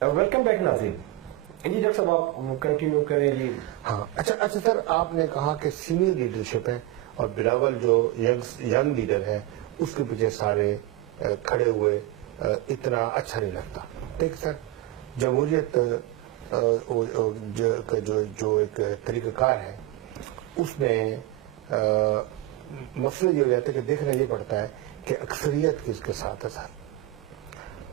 Welcome back ناظرین. جی doctor صاحب آپ کنٹینیو کریں جی. ہاں اچھا سر، آپ نے کہا کہ سینئر لیڈرشپ ہے اور بلاول جو ینگ لیڈر ہے اس کے پیچھے سارے کھڑے ہوئے اتنا اچھا نہیں لگتا. دیکھ سر، جمہوریت جو ایک طریقہ کار ہے اس میں مسئلہ یہ ہو جاتا ہے کہ دیکھنا یہ پڑتا ہے کہ اکثریت کس کے ساتھ ہے سر.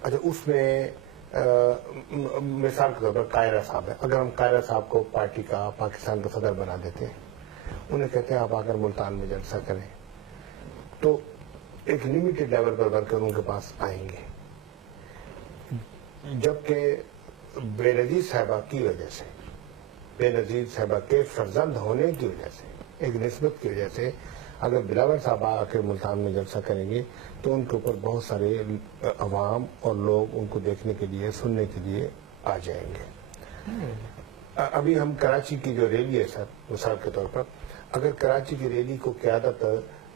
اچھا، اس میں مثال کے طور پر قاہرہ صاحب ہے. اگر ہم قاہرہ صاحب کو پارٹی کا پاکستان کا صدر بنا دیتے ہیں، انہیں کہتے ہیں آپ آ کر ملتان میں جلسہ کریں، تو ایک لمیٹڈ لیول پر ورکر ان کے پاس آئیں گے. جبکہ بے نظیر صاحبہ کی وجہ سے، بے نظیر صاحبہ کے فرزند ہونے کی وجہ سے، ایک نسبت کی وجہ سے اگر بلاول صاحب آ کے ملتان میں جلسہ کریں گے تو ان کے اوپر بہت سارے عوام اور لوگ ان کو دیکھنے کے لیے، سننے کے لیے آ جائیں گے. ابھی ہم کراچی کی جو ریلی ہے سر، مثال کے طور پر اگر کراچی کی ریلی کو قیادت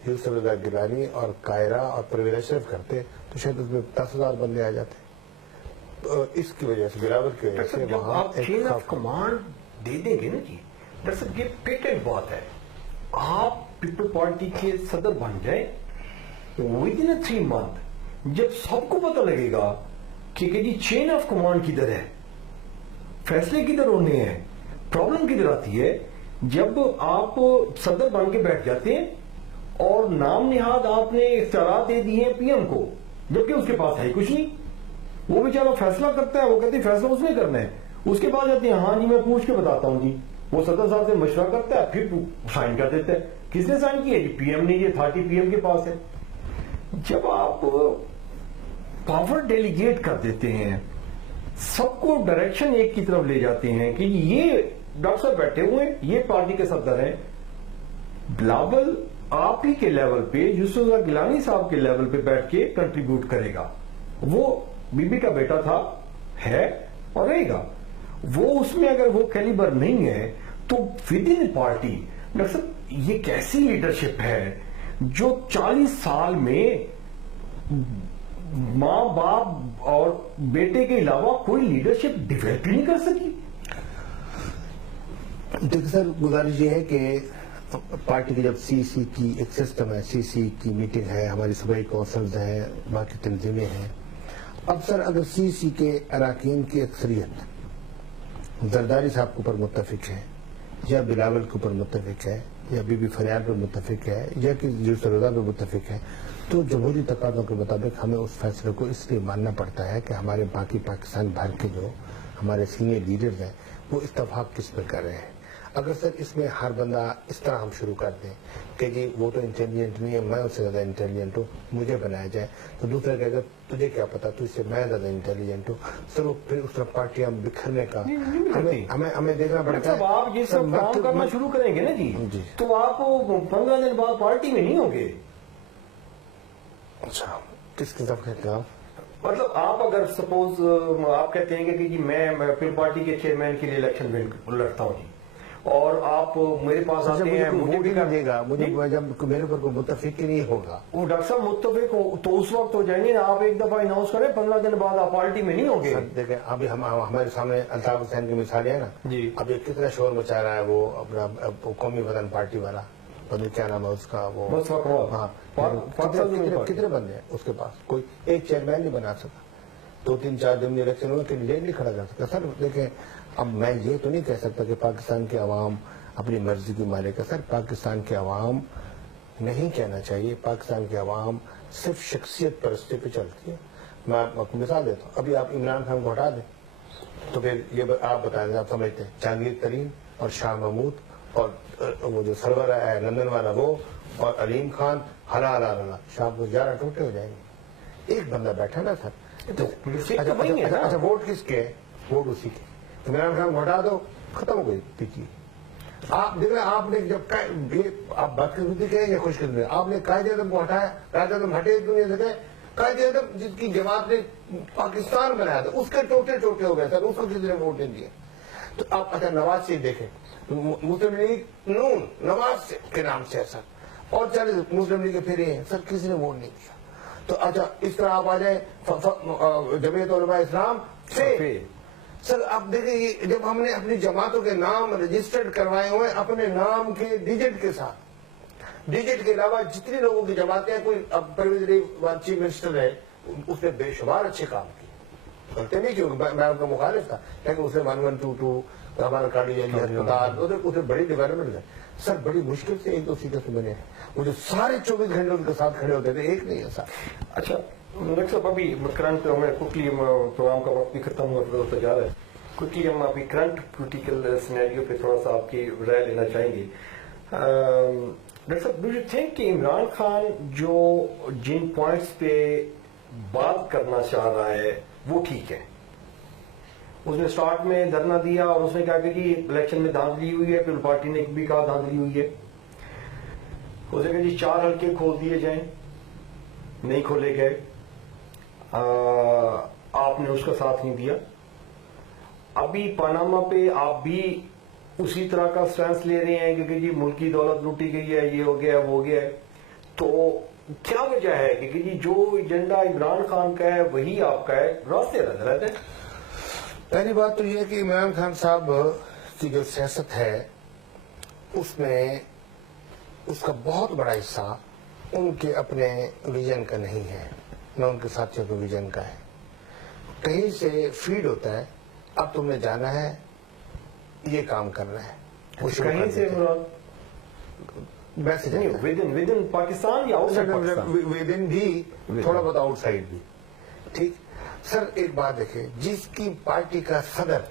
یوسف رضا گیلانی اور قاہرہ اور پرویز اشرف کرتے تو شاید اس میں 10,000 بندے آ جاتے. اس کی وجہ سے، بلاول کی وجہ سے وہاں آپ چین آف کمانڈ دے دیں گے نا جی. دراصل یہ پیٹنٹ بات ہے. آپ پیپل پارٹی کے صدر بن جائیں ود ان 3 month، جب سب کو پتہ لگے گا کہ جی چین آف کمانڈ کدھر ہے، فیصلے کدھر ہونے ہیں، پرابلم کدھر آتی ہے، جب آپ صدر بن کے بیٹھ جاتے ہیں اور نام نہاد آپ نے اختیارات دے دیے ہیں پی ایم کو، جبکہ اس کے پاس ہے کچھ نہیں. وہ بیچارہ فیصلہ کرتا ہے، وہ کہتے ہیں فیصلہ اس نے کرنا ہے. اس کے بعد جاتے ہیں ہاں جی میں پوچھ کے بتاتا ہوں جی. وہ صدر صاحب سے مشورہ کرتا ہے، پھر سائن کر دیتا ہے. کس نے سائن کیا؟ جی پی ایم نے. یہ اتھارٹی پی ایم کے پاس ہے. جب آپ پاور ڈیلیگیٹ کر دیتے ہیں، سب کو ڈائریکشن ایک کی طرف لے جاتے ہیں کہ یہ ڈاکٹر صاحب بیٹھے ہوئے ہیں، یہ پارٹی کے صدر ہیں. بلاول آپ ہی کے لیول پہ، یوسف رضا گیلانی صاحب کے لیول پہ بیٹھ کے کنٹریبیوٹ کرے گا. وہ بی بی کا بیٹا تھا، ہے اور رہے گا. وہ اس میں اگر وہ کیلیبر نہیں ہے تو ود ان پارٹی ڈاکٹر صاحب یہ کیسی لیڈرشپ ہے جو 40 سال میں ماں باپ اور بیٹے کے علاوہ کوئی لیڈرشپ ڈیولپ نہیں کر سکی. دیکھ سر، گزارش یہ ہے کہ پارٹی کی جب سی سی کی ایک سسٹم ہے، سی سی کی میٹنگ ہے، ہماری صوبائی کونسلز ہیں، باقی تنظیمیں ہیں. اب سر اگر سی سی کے اراکین کی اکثریت زرداری صاحب کے اوپر متفق ہے، یا بلاول کے اوپر متفق ہے، یا بی بی فریال پر متفق ہے، یا کہ یوسف رضا پر متفق ہے، تو جمہوری تقاضوں کے مطابق ہمیں اس فیصلے کو اس لیے ماننا پڑتا ہے کہ ہمارے باقی پاکستان بھر کے جو ہمارے سینئر لیڈرز ہیں وہ اتفاق کس پہ کر رہے ہیں. اگر سر اس میں ہر بندہ اس طرح ہم شروع کر دیں کہ جی وہ تو انٹیلیجنٹ نہیں ہے، میں اس سے زیادہ انٹیلیجنٹ ہوں، مجھے بنایا جائے، تو دوسرا کہے گا تجھے کیا پتا، تو اس سے میں زیادہ انٹیلیجنٹ ہوں. سر پھر اس طرح پارٹیاں بکھرنے کا ہمیں دیکھنا پڑتا ہے. آپ یہ سب کام کرنا شروع کریں گے نا جی تو آپ 15 دن بعد پارٹی میں نہیں ہوں گے. اچھا، کس طرف کہتے ہیں آپ؟ مطلب آپ اگر سپوز آپ کہتے ہیں کہ جی میں اپنی پارٹی کے چیئرمین کے لیے الیکشن لڑتا ہوں جی، اور آپ میرے پاس آتے ہیں، مجھے بھی کر دے گا، مجھے جب میرے اوپر کوئی متفق ہی نہیں ہوگا. وہ ڈاکٹر صاحب متفق ہو تو اس وقت ہو جائیں گے. آپ ایک دفعہ اناؤنس کریں 15 دن بعد آپ پارٹی میں نہیں ہوں گے. دیکھیں ابھی ہمارے سامنے الطاف حسین کی مثال ہے نا جی. اب یہ کتنا شور مچا رہا ہے وہ اپنا قومی وطن پارٹی والا، کیا نام ہے اس کا، وہ ہاں کتنے بندے ہیں اس کے پاس، کوئی ایک چیئرمین نہیں بنا سکا. 2-3-4 دن الیکشن ہوئے کہ لیڈ نہیں کھڑا کر سکتا. سر دیکھیں، اب میں یہ تو نہیں کہہ سکتا کہ پاکستان کے عوام اپنی مرضی کی مالک ہے. سر پاکستان کے عوام نہیں کہنا چاہیے، پاکستان کے عوام صرف شخصیت پرستی پہ چلتی ہے. میں آپ کو مثال دیتا ہوں، ابھی آپ عمران خان کو ہٹا دیں تو پھر یہ آپ بتائیں گے، آپ سمجھتے ہیں جہانگیر ترین اور شاہ محمود اور وہ جو سرور ہے لندن والا وہ اور علیم خان، ہلا شام کو 11 ٹوٹے ہو جائیں گے. ایک بندہ بیٹھا نا سر. اچھا ووٹ کس کے؟ ووٹ اسی کے. عمران خان کو ہٹا دو، ختم ہو گئی پیچھے. آپ دیکھ رہے ہیں، آپ نے جب آپ بدقسمتی کہیں یا خوش قسمتی، آپ نے قائد اعظم کو ہٹایا، قائد اعظم ہٹے دنیا سے گئے. قائد اعظم جس کی جماعت نے پاکستان بنایا تھا اس کے ٹوٹے ہو گئے سر، اس کو کسی نے ووٹ نہیں دیا. تو آپ اچھا نواز سے دیکھیں، مسلم لیگ نون نواز کے نام سے ہے سر، اور چلے مسلم لیگ کے پھر ہیں سر، کسی نے ووٹ نہیں دیا. تو اچھا اس طرح آپ آ جائیں جمعیت علماء اسلام سر آپ دیکھیں جب ہم نے اپنی جماعتوں کے نام رجسٹرڈ کروائے ہوئے اپنے نام کے ڈیجٹ کے ساتھ، ڈیجٹ کے علاوہ جتنی لوگوں کی جماعتیں ہیں، کوئی اب پرویز چیف منسٹر ہے، اس نے بے شمار اچھے کام کیے، کرتے نہیں کیونکہ میں ان کا مخالف تھا، لیکن اس نے 1122 ہمارا کارڈیالی ہسپتال اسے بڑی ڈیولپمنٹ ہے سر، بڑی مشکل سے 1-2 سیٹیں سے بنے ہیں، وہ جو سارے 24 گھنٹے ان کے ساتھ کھڑے ہوتے تھے، ایک نہیں ہے سر۔ اچھا ڈاکٹر صاحب، ابھی کرنٹ ہمیں کوکلی پروگرام کا وقت بھی ختم ہوتا جا رہا ہے، کوکلی ہم ابھی کرنٹ پولیٹیکل سینیریو پہ تھوڑا سا آپ کی رائے لینا چاہیں گے۔ ڈاکٹر صاحب، ڈو یو تھنک کہ عمران خان جو جن پوائنٹس پہ بات کرنا چاہ رہا ہے وہ ٹھیک ہے؟ اس نے سٹارٹ میں دھرنا دیا اور اس نے کہا کہ جی الیکشن میں دھاندلی ہوئی ہے، پھر پارٹی نے بھی کہا دھاندلی ہوئی ہے، اس نے کہا جی 4 حلقے کھول دیے جائیں، نہیں کھولے گئے، آپ نے اس کا ساتھ نہیں دیا۔ ابھی پاناما پہ آپ بھی اسی طرح کا سٹینس لے رہے ہیں کہ جی ملکی دولت لوٹی گئی ہے، یہ ہو گیا وہ ہو گیا ہے، تو کیا وجہ ہے کہ جی جو ایجنڈا عمران خان کا ہے وہی آپ کا ہے، راستے الگ رہتے ہیں؟ پہلی بات تو یہ ہے کہ عمران خان صاحب کی جو سیاست ہے اس میں اس کا بہت بڑا حصہ ان کے اپنے ویژن کا نہیں ہے، نہ ان کے ساتھیوں کے ویژن کا ہے، کہیں سے فیڈ ہوتا ہے، اب تم نے جانا ہے یہ کام کرنا ہے، کہیں سے ودن پاکستان یا آؤٹ سائڈ پاکستان؟ ودن بھی تھوڑا بہت آؤٹ سائڈ بھی، ٹھیک۔ سر ایک بات دیکھیں، جس کی پارٹی کا صدر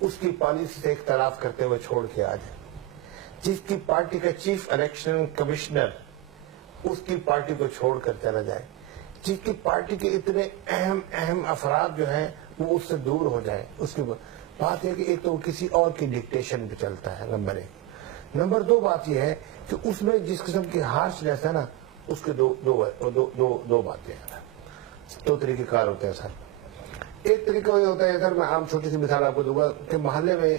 اس کی پالیسی سے اختلاف کرتے ہوئے چھوڑ کے آ جائے، جس کی پارٹی کا چیف الیکشن کمشنر اس کی پارٹی کو چھوڑ کر چلا جائے، جس کی پارٹی کے اتنے اہم افراد جو ہیں وہ اس سے دور ہو جائے، اس کی بات ہے کہ ایک تو کسی اور کی ڈکٹیشن پہ چلتا ہے، نمبر 1۔ نمبر 2 بات یہ ہے کہ اس میں جس قسم کی ہارشنیس ہے نا، اس کے دو باتیں ہیں، 2 طریقے کار ہوتے ہیں سر۔ ایک طریقہ یہ ہوتا ہے سر، میں عام چھوٹی سی مثال آپ کو دوں گا کہ محلے میں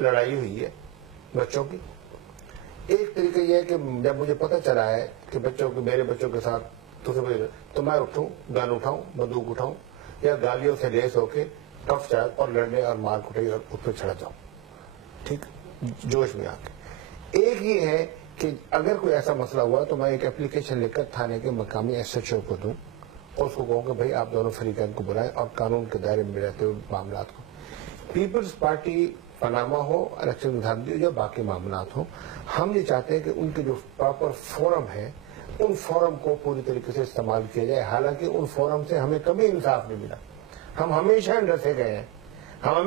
لڑائی ہوئی ہے بچوں کی، ایک طریقہ یہ ہے کہ جب مجھے پتہ چلا ہے کہ میرے بچوں کے ساتھ تو میں اٹھوں، گن اٹھاؤں، بندوق اٹھاؤں، یا گالیوں سے لیس ہو کے ٹف چل اور لڑنے اور مار کٹائی اور اس پہ چڑھ جاؤں، ٹھیک، جوش میں آ کے۔ ایک یہ ہے کہ اگر کوئی ایسا مسئلہ ہوا تو میں ایک اپلیکیشن لکھ کر تھانے کے مقامی SHO کو دوں اور اس کو کہوں کہ بھائی آپ دونوں فریقین کو بلائیں اور قانون کے دائرے میں رہتے ہوئے معاملات کو، پیپلز پارٹی پاناما ہو، الیکشن دھاندلی ہو یا باقی معاملات ہوں، ہم یہ چاہتے ہیں کہ ان کے جو پراپر فورم ہے ان فورم کو پوری طریقے سے استعمال کیا جائے، حالانکہ ان فورم سے ہمیں کبھی انصاف نہیں ملا، ہم ہمیشہ ڈسے گئے ہیں، ہم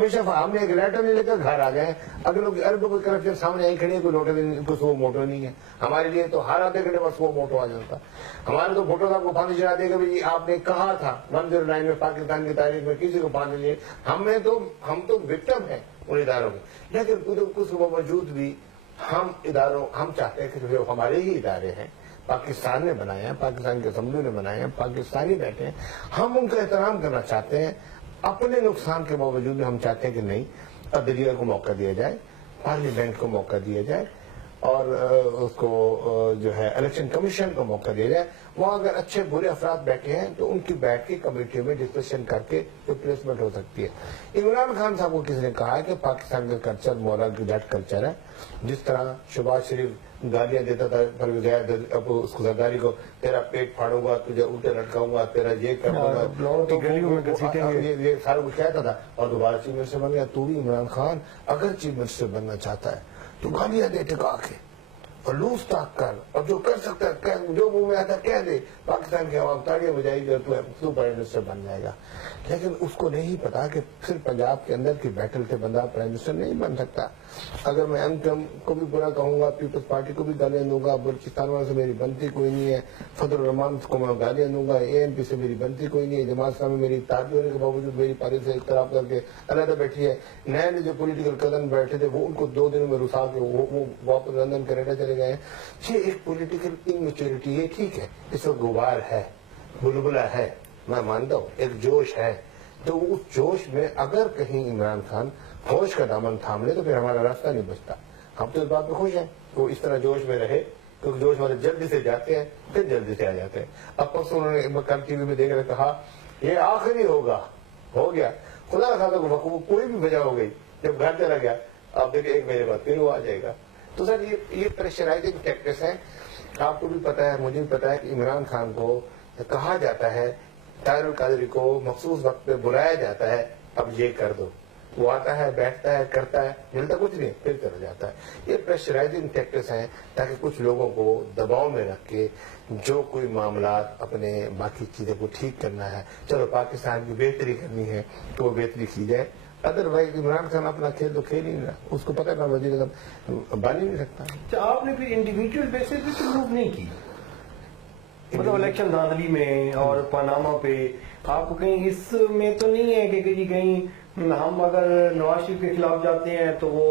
نے ایک لیٹر نہیں لے کر گھر آ گئے، اگر کوئی کرپشن سامنے آئی کھڑی ہے، کوئی سو موٹو نہیں ہے ہمارے لیے، تو ہر آدھے گھنٹے بس وہ موٹو آ جاتا، ہمارے تو فوٹو صاحب کو پھانسی چڑھا دے گا کہ آپ نے کہا تھا 109 میں پاکستان کی تاریخ میں کسی کو پھانسی نہیں، ہم تو وکٹم ہیں ان اداروں میں، لیکن اس کے باوجود بھی ہم چاہتے ہیں کہ جو ہمارے ہی ادارے ہیں، پاکستان نے بنائے ہیں، پاکستان کی اسمبلی نے بنائے ہیں، پاکستانی بیٹھے ہیں، ہم ان کا احترام کرنا چاہتے ہیں، اپنے نقصان کے باوجود بھی ہم چاہتے ہیں کہ نہیں، عدلیہ کو موقع دیا جائے، پارلیمنٹ کو موقع دیا جائے، اور اس کو جو ہے الیکشن کمیشن کو موقع دیا جائے، وہاں اگر اچھے برے افراد بیٹھے ہیں تو ان کی بیٹھ کے کمیٹی میں ڈسکشن کر کے ریپلیسمنٹ ہو سکتی ہے۔ عمران خان صاحب کو کسی نے کہا ہے کہ پاکستان کا کلچر مورل کی ڈٹ کلچر ہے، جس طرح شہباز شریف گالیاں دیتا تھا اس کو زرداری کو، تیرا پیٹ پھاڑوں گا، تجھے الٹے لٹکاؤں گا، تیرا یہ کروں گا، یہ سارا کچھ کہتا تھا، اور دوبارہ چیف منسٹر بن گیا۔ تو بھی عمران خان اگر چیف منسٹر بننا چاہتا ہے تو گالیاں دے ٹکا کے اور لوز طاق کر، اور جو کر سکتا ہے جو منہ میں آتا کہہ دے، پاکستان کی عوام تاڑیاں بجائے گی اور تو پرائم منسٹر بن جائے گا، لیکن اس کو نہیں پتا کہ صرف پنجاب کے اندر کی بیٹل سے بندہ پرائم منسٹر نہیں بن سکتا۔ اگر میں MQM کو بھی برا کہوں گا، پیپلز پارٹی کو بھی گالیاں دوں گا، بلوچستان والوں سے میری بنتی کوئی نہیں ہے، فضل الرحمان کو میں گالیاں دوں گا، ANP سے میری بنتی کوئی نہیں ہے، جماعت اسلامی میری اتحادی ہونے کے باوجود میری پارٹی سے اختلاف کر کے علیحدہ بیٹھی ہے، نئے جو پولیٹیکل کزن بیٹھے تھے وہ ان کو 2 دنوں میں رسا کے وہ واپس لندن کینیڈا چلے گئے ہیں۔ یہ ایک پولیٹیکل انمیچورٹی ہے، ٹھیک ہے، اس وقت غبار ہے، بلبلہ ہے، میں مانتا ہوں، ایک جوش ہے، تو اس جوش میں اگر کہیں عمران خان ہوش کا دامن تھام لے تو پھر ہمارا راستہ نہیں بچتا۔ ہم تو اس بات میں خوش ہیں وہ اس طرح جوش میں رہے، کیونکہ جوش والے جلدی سے جاتے ہیں پھر جلدی سے آ جاتے ہیں۔ اب پرسوں انہوں نے کل TV میں دیکھ رہے کہا یہ آخری ہوگا، ہو گیا، خدا نہ خاصا کوئی بھی وجہ ہو گئی، جب گھر چلا گیا آپ دیکھیں 1 مہینے بعد پھر وہ آ جائے گا. تو سر یہ پریشرائزنگ ٹیکٹکس ہیں. آپ کو بھی پتا ہے، مجھے بھی پتا ہے کہ عمران خان کو کہا جاتا ہے، طاہر القادری کو مخصوص وقت پہ بلایا جاتا ہے اب یہ کر دو، وہ آتا ہے بیٹھتا ہے کرتا ہے، ملتا کچھ نہیں، پھر چلا جاتا ہے. یہ پریشرائزنگ ٹیکٹکس ہیں تاکہ کچھ لوگوں کو دباؤ میں رکھ کے جو کوئی معاملات اپنے باقی چیزوں کو ٹھیک کرنا ہے، چلو پاکستان کی بہتری کرنی ہے تو وہ بہتری کی جائے. ادر وائز عمران خان اپنا کھیل تو کھیل ہی نہیں رہا، اس کو پتہ ہے وزیر اعظم بن ہی نہیں سکتا. آپ نے پھر انڈیویجول بیسس پہ موو نہیں کی، مطلب الیکشن دھاندلی میں اور پاناما پہ آپ کو کہیں اس میں تو نہیں ہے کہ جی کہیں ہم اگر نواز شریف کے خلاف جاتے ہیں تو وہ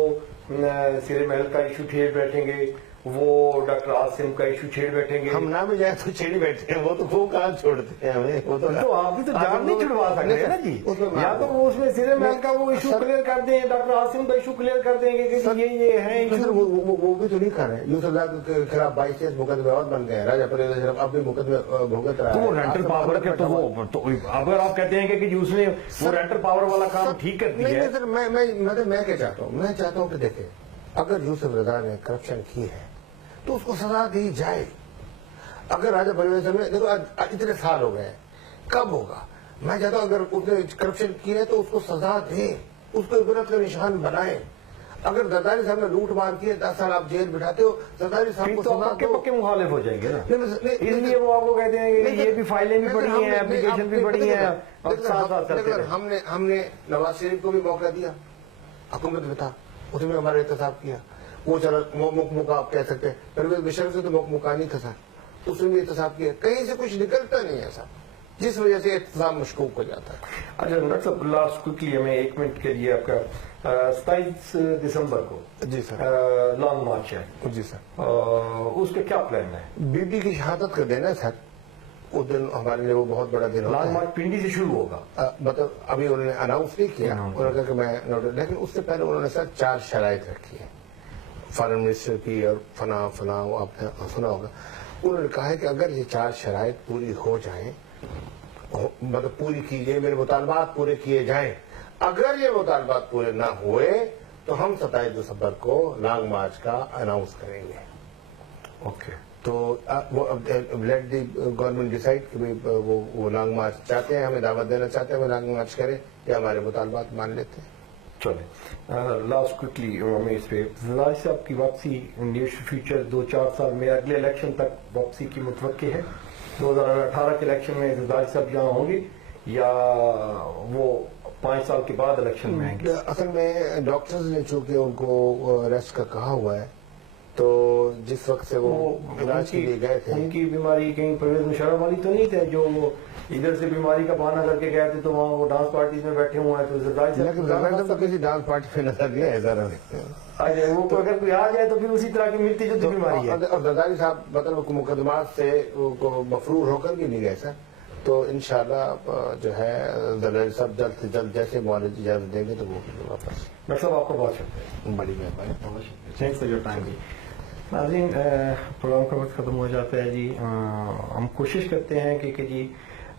سیر محل کا ایشو چھیڑ بیٹھیں گے، وہ ڈاکٹر عاصم کا ایشو چھیڑ بیٹھیں گے؟ ہم نہ بھی جائیں تو چھیڑ بیٹھے ہیں، وہ تو وہ کہاں چھوڑتے ہیں ہمیں. وہ تو آپ بھی تو جان نہیں چھڑوا سکتے ہیں نا جی، یا تو وہ اس میں سیر محل کا وہ ایشو کلیئر کر دیں، ڈاکٹر عاصم کا ایشو کلیئر کر دیں گے کہ یہ ہے ایشو. وہ بھی تو نہیں کر رہے ہیں. یوسف زاہ کے خلاف 22 مقدمے اور بن گئے ہیں، راجہ پرویز اشرف اب بھی مقدمے بھگت رہا ہے. تو رینٹل پاور کے تو اگر آپ کہتے ہیں کہ اس نے وہ رینٹل پاور والا کام ٹھیک کر دیا ہے. نہیں سر، میں کیا چاہتا ہوں، میں چاہتا ہوں کہ دیکھیں اگر یوسف رضا نے کرپشن کی ہے تو اس کو سزا دی جائے. اگر راجہ پرویز نے دیکھو اتنے سال ہو گئے، کب ہوگا؟ میں چاہتا ہوں اگر اس نے کرپشن کی ہے تو اس کو سزا دیں، اس کو عبرت کا نشان بنائیں. اگر زرداری صاحب نے لوٹ مار کی ہے 10 سال آپ جیل بٹھاتے ہو، زرداری صاحب کو سزا دو. پکے مخالف ہو جائیں گے نا، اس لیے وہ آپ کو کہتے ہیں کہ یہ بھی فائلیں بھی پڑی ہیں، اپلیکیشن بھی پڑی ہیں. ہم نے نواز شریف کو بھی موقع دیا، حکومت میں تھا، اس نے ہمارا احتساب کیا. وہ چلا موقع آپ کہہ سکتے ہیں، پرویز مشرف سے تو موقع نہیں تھا سر، اس نے بھی احتساب کیا. کہیں سے کچھ نکلتا نہیں ہے سر، جس وجہ سے احتساب مشکوک ہو جاتا ہے. اچھا ڈاکٹر صاحب لاسٹ کوئکلی ہمیں 1 منٹ کے لیے آپ کا 27 دسمبر کو جی سر لانگ مارچ ہے جی سر، اس کا کیا پلان ہے؟ بی بی کی شہادت کا دن ہے سر، اس دن ہمارے لیے وہ بہت بڑا دن ہوتا ہے. لانگ مارچ پنڈی سے شروع ہوگا، مطلب ابھی انہوں نے اناؤنس نہیں کیا، انہوں نے کہا کہ میں، لیکن اس سے پہلے انہوں نے سر 4 شرائط رکھی ہے فارن منسٹر کی اور فلاں وہ آپ نے سنا ہوگا. انہوں نے کہا ہے کہ اگر یہ 4 شرائط پوری ہو جائیں، مطلب پوری کی جائے، میرے مطالبات پورے کیے جائیں، اگر یہ مطالبات پورے نہ ہوئے تو ہم 27 دسمبر کو لانگ مارچ کا اناؤنس کریں گے. اوکے، تو لیٹ دی گورنمنٹ ڈیسائیڈ کہ وہ لانگ مارچ چاہتے ہیں، ہمیں دعوت دینا چاہتے ہیں وہ لانگ مارچ کریں یا ہمارے مطالبات مان لیتے ہیں. چلیں لاسٹ کوئکلی ہمیں اس پہ زرداری صاحب کی واپسی نیئر فیوچر 2-4 سال میں اگلے الیکشن تک واپسی کی متوقع ہے؟ 2018 کے الیکشن میں زرداری صاحب یہاں ہوں گے یا وہ 5 سال کے بعد الیکشن میں آئیں گے؟ اصل میں ڈاکٹرز نے چونکہ ان کو ریسٹ کا کہا ہوا ہے، تو جس وقت سے وہ علاج کے لیے گئے تھے، ان کی بیماری کہیں پرویز مشرف والی تو نہیں تھے جو وہ ادھر سے بیماری کا بہانہ کر کے گئے تھے تو وہاں وہ ڈانس پارٹیز میں بیٹھے ہوئے ہیں؟ تو زرداری صاحب کسی ڈانس پارٹی پہ نظر نہیں ہے ذرا، وہ اگر کوئی آ جائے تو پھر اسی طرح کی ملتی جلتی بیماری ہے. اور زرداری صاحب مطلب مقدمات سے مفرور ہو کر بھی نہیں گئے سر. تو انشاءاللہ جو ہے زرداری صاحب جلد سے جلد جیسے معالج اجازت دیں گے تو وہ واپس. ڈاکٹر صاحب آپ کا بہت شکریہ، بڑی مہربانی، بہت شکریہ، تھینکس فار یور ٹائم. جی ناظرین، پروگرام کا وقت ختم ہو جاتا ہے جی. ہم کوشش کرتے ہیں کہ جی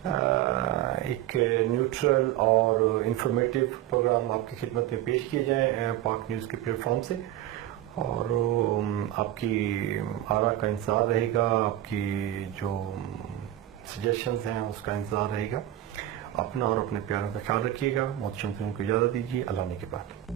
ایک نیوٹرل اور انفارمیٹیو پروگرام آپ کی خدمت میں پیش کیے جائیں پاک نیوز کے پلیٹ فارم سے، اور آپ کی آراء کا انتظار رہے گا، آپ کی جو سجیشنز ہیں اس کا انتظار رہے گا. اپنا اور اپنے پیاروں کا خیال رکھیے گا. محترم کو اجازت دیجیے، اللہ نے کے بعد.